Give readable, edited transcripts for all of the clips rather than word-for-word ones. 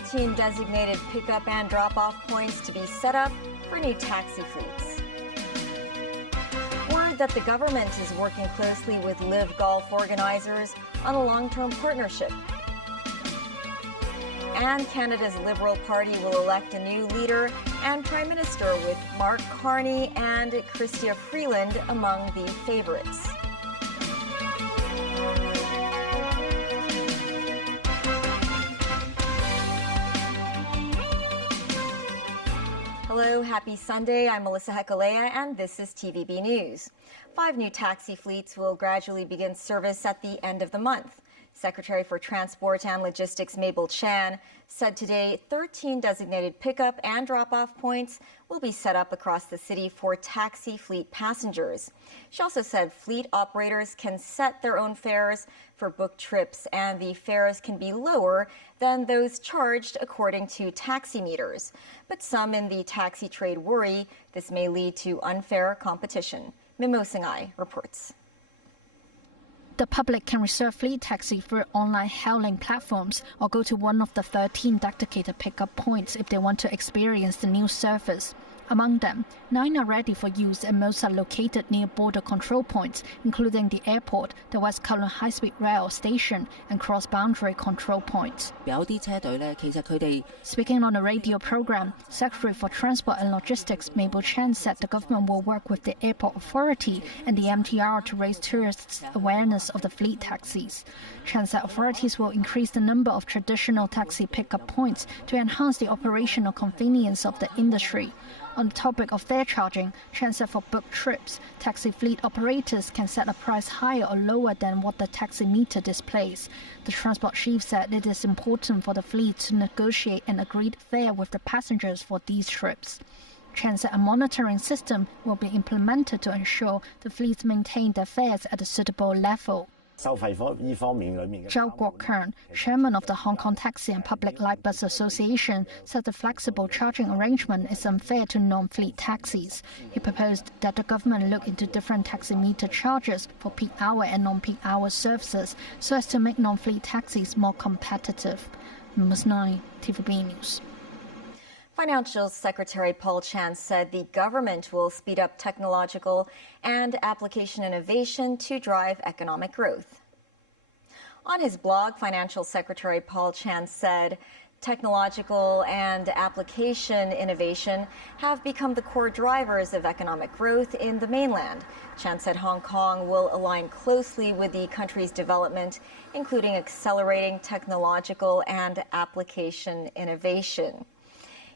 13 designated pickup and drop-off points to be set up for new taxi fleets. Word that the government is working closely with LIV Golf organizers on a long-term partnership. And Canada's Liberal Party will elect a new leader and Prime Minister with Mark Carney and Chrystia Freeland among the favorites. Hello, happy Sunday. I'm Melissa Hekalea, and this is TVB News. 5 new taxi fleets will gradually begin service at the end of the month. Secretary for Transport and Logistics Mabel Chan said today 13 designated pickup and drop-off points will be set up across the city for taxi fleet passengers. She also said fleet operators can set their own fares for booked trips, and the fares can be lower than those charged according to taxi meters. But some in the taxi trade worry this may lead to unfair competition. Mimo Singhai reports. The public can reserve fleet taxi through online hailing platforms or go to one of the 13 dedicated pickup points if they want to experience the new service. Among them, 9 are ready for use and most are located near border control points, including the airport, the West Kowloon High-Speed Rail Station and cross-boundary control points. Speaking on a radio program, Secretary for Transport and Logistics Mabel Chan said the government will work with the airport authority and the MTR to raise tourists' awareness of the fleet taxis. Chan said authorities will increase the number of traditional taxi pickup points to enhance the operational convenience of the industry. On the topic of fare charging, Chan said for booked trips, taxi fleet operators can set a price higher or lower than what the taxi meter displays. The transport chief said it is important for the fleet to negotiate an agreed fare with the passengers for these trips. Chan said a monitoring system will be implemented to ensure the fleets maintain their fares at a suitable level. Zhao Guokern, chairman of the Hong Kong Taxi and Public Light Bus Association, said the flexible charging arrangement is unfair to non-fleet taxis. He proposed that the government look into different taxi meter charges for peak hour and non-peak hour services so as to make non-fleet taxis more competitive. Ms. 9, TVB News. Financial Secretary Paul Chan said the government will speed up technological and application innovation to drive economic growth. On his blog, Financial Secretary Paul Chan said, technological and application innovation have become the core drivers of economic growth in the mainland. Chan said Hong Kong will align closely with the country's development, including accelerating technological and application innovation.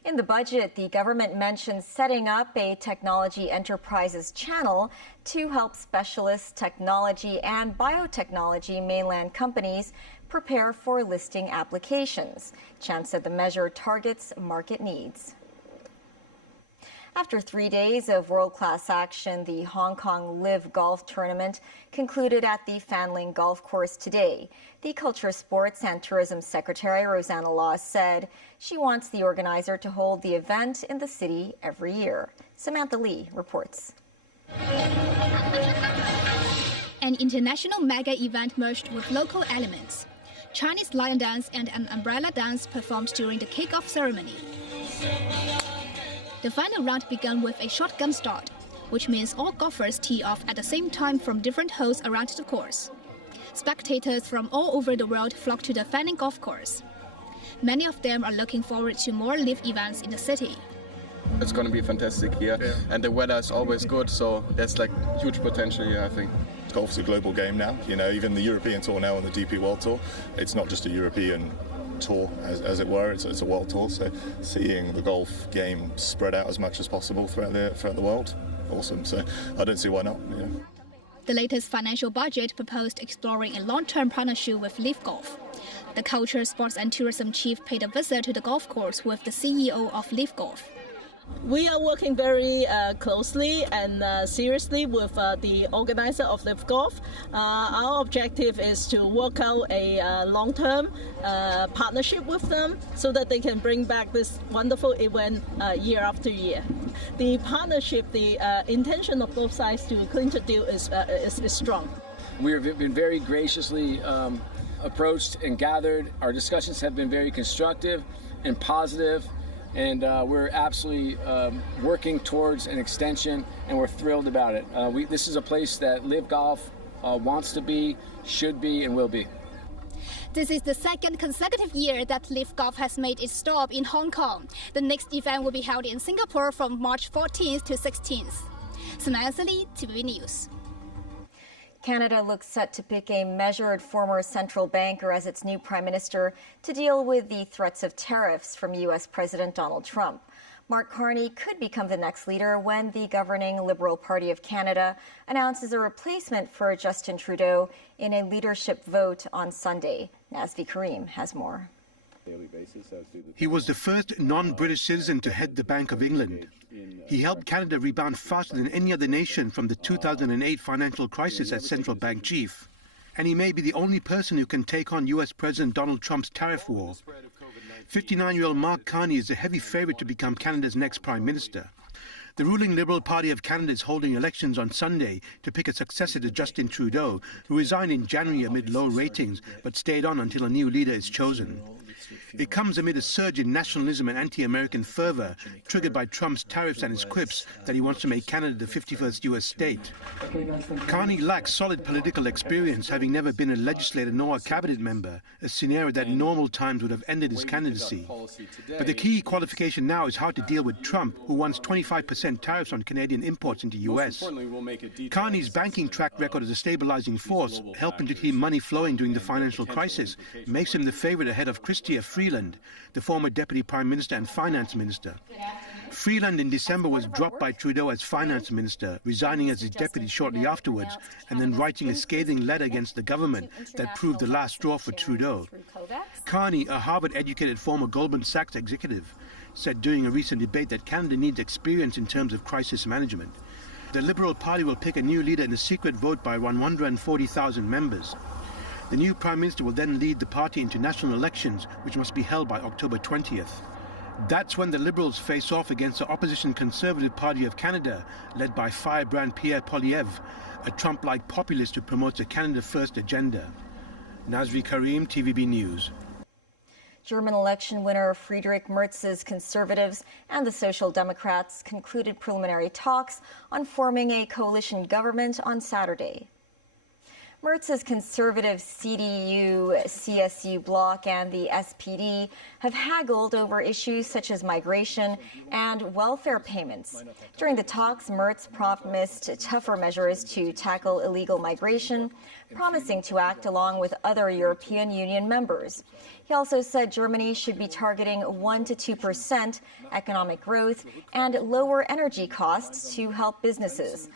In the budget, the government mentioned setting up a technology enterprises channel to help specialist technology and biotechnology mainland companies prepare for listing applications. Chan said the measure targets market needs. After 3 days of world-class action, the Hong Kong LIV Golf tournament concluded at the Fanling Golf Course today. The Culture, Sports and Tourism Secretary, Rosanna Law, said she wants the organizer to hold the event in the city every year. Samantha Lee reports. An international mega event merged with local elements. Chinese lion dance and an umbrella dance performed during the kick-off ceremony. The final round began with a shotgun start, which means all golfers tee off at the same time from different holes around the course. Spectators from all over the world flock to the Fanling Golf Course. Many of them are looking forward to more LIV events in the city. It's going to be fantastic here, and the weather is always good, so there's like huge potential here, I think. Golf's a global game now, you know, even the European Tour now and the DP World Tour, it's not just a European tour, as it were, it's a world tour, so seeing the golf game spread out as much as possible throughout the world, awesome, so I don't see why not. Yeah. The latest financial budget proposed exploring a long-term partnership with LIV Golf. The Culture, Sports and Tourism Chief paid a visit to the golf course with the CEO of LIV Golf. We are working very closely and seriously with the organizer of LIV Golf. Our objective is to work out a long-term partnership with them so that they can bring back this wonderful event year after year. The partnership, the intention of both sides to clinch a deal is strong. We have been very graciously approached and gathered. Our discussions have been very constructive, and positive, and we're absolutely working towards an extension, and we're thrilled about it. This is a place that LIV Golf wants to be, should be, and will be. This is the second consecutive year that LIV Golf has made its stop in Hong Kong. The next event will be held in Singapore from March 14th to 16th. Samantha Lee, TVB News. Canada looks set to pick a measured former central banker as its new prime minister to deal with the threats of tariffs from U.S. President Donald Trump. Mark Carney could become the next leader when the governing Liberal Party of Canada announces a replacement for Justin Trudeau in a leadership vote on Sunday. Nazvi Karim has more. He was the first non-British citizen to head the Bank of England. He helped Canada rebound faster than any other nation from the 2008 financial crisis as central bank chief. And he may be the only person who can take on U.S. President Donald Trump's tariff war. 59-year-old Mark Carney is a heavy favorite to become Canada's next prime minister. The ruling Liberal Party of Canada is holding elections on Sunday to pick a successor to Justin Trudeau, who resigned in January amid low ratings but stayed on until a new leader is chosen. It comes amid a surge in nationalism and anti-American fervor triggered by Trump's tariffs and his quips that he wants to make Canada the 51st U.S. state. Carney lacks solid political experience, having never been a legislator nor a cabinet member, a scenario that in normal times would have ended his candidacy. But the key qualification now is how to deal with Trump, who wants 25% tariffs on Canadian imports into U.S. Carney's banking track record as a stabilizing force, helping to keep money flowing during the financial crisis, makes him the favorite ahead of Chrystia Freeland, the former Deputy Prime Minister and Finance Minister. Freeland in December was dropped by Trudeau as Finance Minister, resigning as his deputy shortly afterwards, and then writing a scathing letter against the government that proved the last straw for Trudeau. Carney, a Harvard-educated former Goldman Sachs executive, said during a recent debate that Canada needs experience in terms of crisis management. The Liberal Party will pick a new leader in a secret vote by around 140,000 members. The new Prime Minister will then lead the party into national elections, which must be held by October 20th. That's when the Liberals face off against the opposition Conservative Party of Canada, led by firebrand Pierre Poilievre, a Trump-like populist who promotes a Canada First agenda. Nazvi Karim, TVB News. German election winner Friedrich Merz's Conservatives and the Social Democrats concluded preliminary talks on forming a coalition government on Saturday. Merz's conservative CDU-CSU bloc and the SPD have haggled over issues such as migration and welfare payments. During the talks, Merz promised tougher measures to tackle illegal migration, promising to act along with other European Union members. He also said Germany should be targeting 1 to 2% economic growth and lower energy costs to help businesses.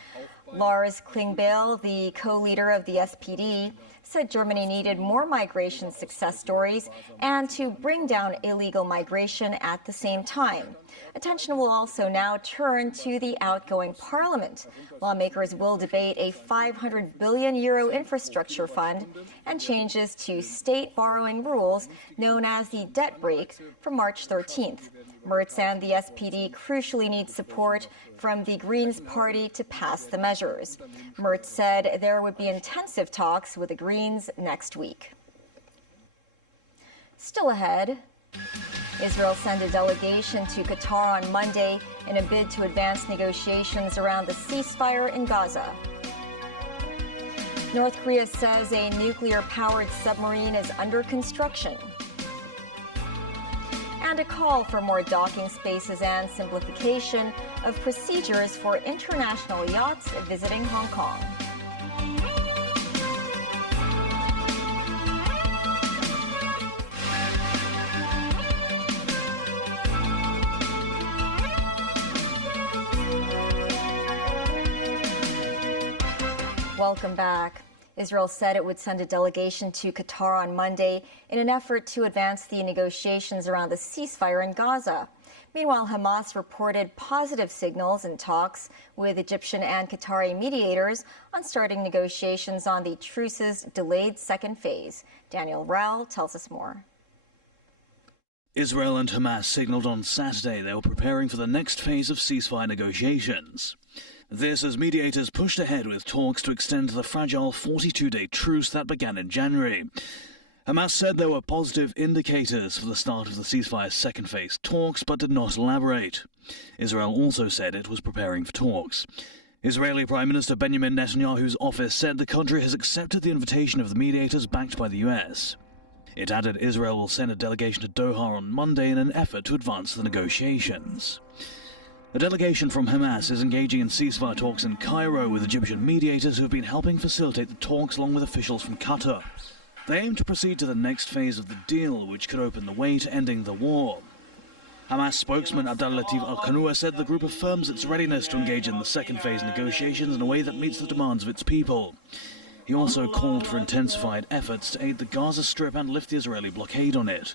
Lars Klingbeil, the co-leader of the SPD, said Germany needed more migration success stories and to bring down illegal migration at the same time. Attention will also now turn to the outgoing parliament. Lawmakers will debate a €500 billion infrastructure fund and changes to state borrowing rules known as the debt brake from March 13th. Merz and the SPD crucially need support from the Greens party to pass the measures. Merz said there would be intensive talks with the Greens next week. Still ahead, Israel sent a delegation to Qatar on Monday in a bid to advance negotiations around the ceasefire in Gaza. North Korea says a nuclear-powered submarine is under construction. And a call for more docking spaces and simplification of procedures for international yachts visiting Hong Kong. Welcome back. Israel said it would send a delegation to Qatar on Monday in an effort to advance the negotiations around the ceasefire in Gaza. Meanwhile, Hamas reported positive signals in talks with Egyptian and Qatari mediators on starting negotiations on the truce's delayed second phase. Daniel Rao tells us more. Israel and Hamas signaled on Saturday they were preparing for the next phase of ceasefire negotiations. This as mediators pushed ahead with talks to extend the fragile 42-day truce that began in January. Hamas said there were positive indicators for the start of the ceasefire's second phase talks, but did not elaborate. Israel also said it was preparing for talks. Israeli Prime Minister Benjamin Netanyahu's office said the country has accepted the invitation of the mediators backed by the US. It added Israel will send a delegation to Doha on Monday in an effort to advance the negotiations. A delegation from Hamas is engaging in ceasefire talks in Cairo with Egyptian mediators who have been helping facilitate the talks along with officials from Qatar. They aim to proceed to the next phase of the deal, which could open the way to ending the war. Hamas spokesman Abdel Latif Al-Qanoua said the group affirms its readiness to engage in the second phase negotiations in a way that meets the demands of its people. He also called for intensified efforts to aid the Gaza Strip and lift the Israeli blockade on it.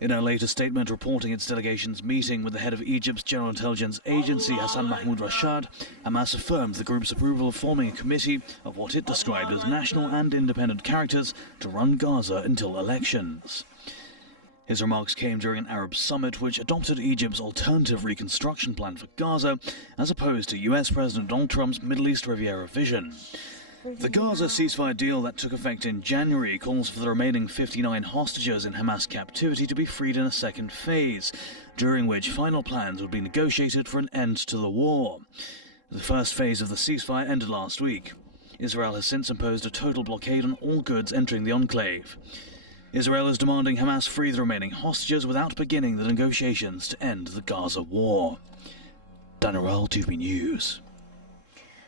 In a later statement reporting its delegation's meeting with the head of Egypt's General Intelligence Agency, Hassan Mahmoud Rashad, Hamas affirmed the group's approval of forming a committee of what it described as national and independent characters to run Gaza until elections. His remarks came during an Arab summit which adopted Egypt's alternative reconstruction plan for Gaza, as opposed to US President Donald Trump's Middle East Riviera vision. The Gaza ceasefire deal that took effect in January calls for the remaining 59 hostages in Hamas captivity to be freed in a second phase, during which final plans would be negotiated for an end to the war. The first phase of the ceasefire ended last week. Israel has since imposed a total blockade on all goods entering the enclave. Israel is demanding Hamas free the remaining hostages without beginning the negotiations to end the Gaza war. Daniel Earl, TVB News.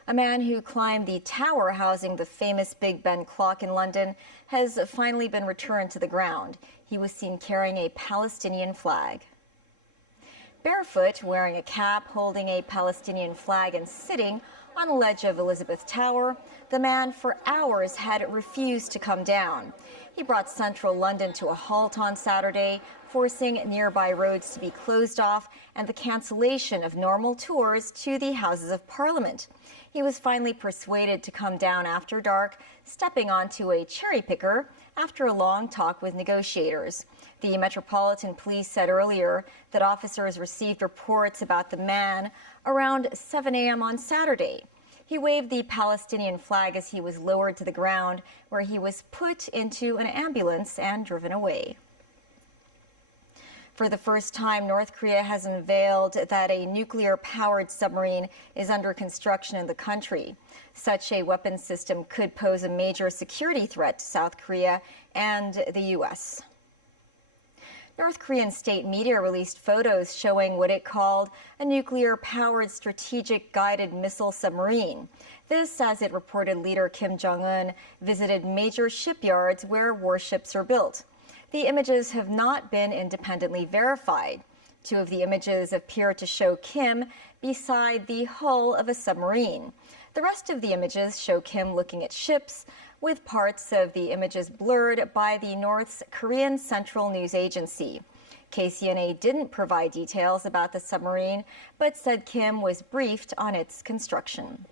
A man who climbed the tower housing the famous Big Ben clock in London has finally been returned to the ground. He was seen carrying a Palestinian flag. Barefoot, wearing a cap, holding a Palestinian flag and sitting on a ledge of Elizabeth Tower, the man for hours had refused to come down. He brought central London to a halt on Saturday, forcing nearby roads to be closed off and the cancellation of normal tours to the Houses of Parliament. He was finally persuaded to come down after dark, stepping onto a cherry picker after a long talk with negotiators. The Metropolitan Police said earlier that officers received reports about the man around 7 a.m. on Saturday. He waved the Palestinian flag as he was lowered to the ground, where he was put into an ambulance and driven away. For the first time, North Korea has unveiled that a nuclear-powered submarine is under construction in the country. Such a weapon system could pose a major security threat to South Korea and the U.S. North Korean state media released photos showing what it called a nuclear-powered strategic guided missile submarine. This, as it reported leader Kim Jong-un visited major shipyards where warships are built. The images have not been independently verified. Two of the images appear to show Kim beside the hull of a submarine. The rest of the images show Kim looking at ships, with parts of the images blurred by the North Korean Central News Agency. KCNA didn't provide details about the submarine, but said Kim was briefed on its construction.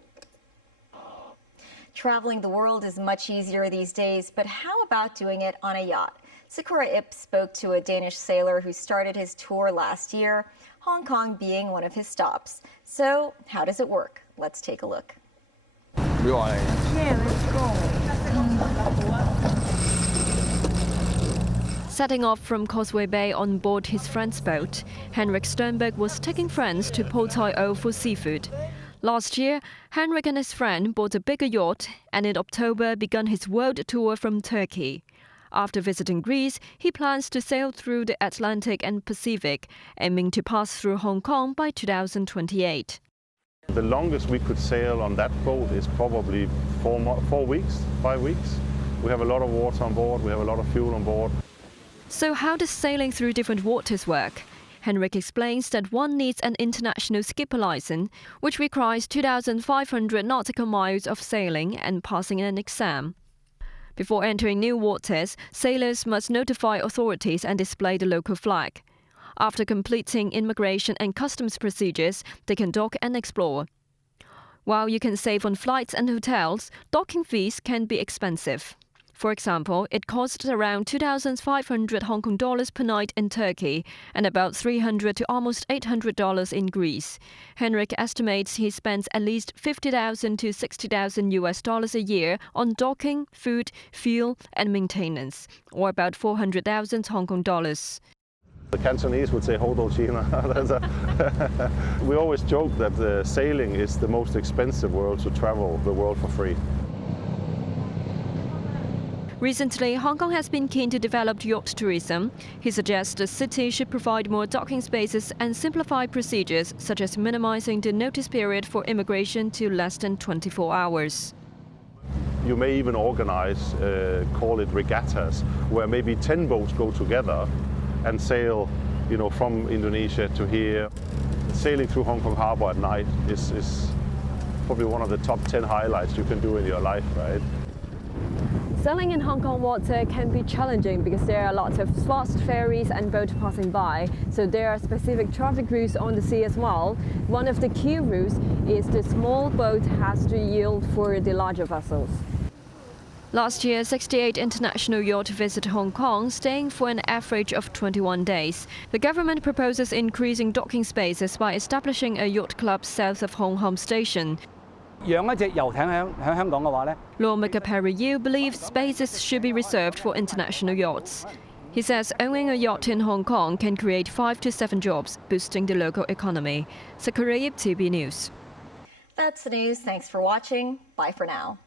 Traveling the world is much easier these days, but how about doing it on a yacht? Sakura Ip spoke to a Danish sailor who started his tour last year, Hong Kong being one of his stops. So, how does it work? Let's take a look. Yeah, let's go. Setting off from Causeway Bay on board his friend's boat, Henrik Sternberg was taking friends to Po Tai O for seafood. Last year, Henrik and his friend bought a bigger yacht and in October began his world tour from Turkey. After visiting Greece, he plans to sail through the Atlantic and Pacific, aiming to pass through Hong Kong by 2028. The longest we could sail on that boat is probably 4 weeks, 5 weeks. We have a lot of water on board, we have a lot of fuel on board. So how does sailing through different waters work? Henrik explains that one needs an international skipper license, which requires 2,500 nautical miles of sailing and passing an exam. Before entering new waters, sailors must notify authorities and display the local flag. After completing immigration and customs procedures, they can dock and explore. While you can save on flights and hotels, docking fees can be expensive. For example, it costs around 2,500 Hong Kong dollars per night in Turkey and about $300 to almost $800 in Greece. Henrik estimates he spends at least 50,000 to 60,000 US dollars a year on docking, food, fuel and maintenance, or about 400,000 Hong Kong dollars. The Cantonese would say "Hodo China." We always joke that sailing is the most expensive world to travel the world for free. Recently, Hong Kong has been keen to develop yacht tourism. He suggests the city should provide more docking spaces and simplify procedures, such as minimizing the notice period for immigration to less than 24 hours. You may even organize, call it regattas, where maybe 10 boats go together and sail, from Indonesia to here. Sailing through Hong Kong Harbour at night is probably one of the top 10 highlights you can do in your life, right? Sailing in Hong Kong water can be challenging because there are lots of fast ferries and boats passing by, so there are specific traffic routes on the sea as well. One of the key routes is the small boat has to yield for the larger vessels. Last year, 68 international yachts visited Hong Kong, staying for an average of 21 days. The government proposes increasing docking spaces by establishing a yacht club south of Hong Kong Station. Lawmaker Perry Yu believes spaces should be reserved for international yachts. He says owning a yacht in Hong Kong can create 5 to 7 jobs, boosting the local economy. Sakurayip, TVB News. That's the news. Thanks for watching. Bye for now.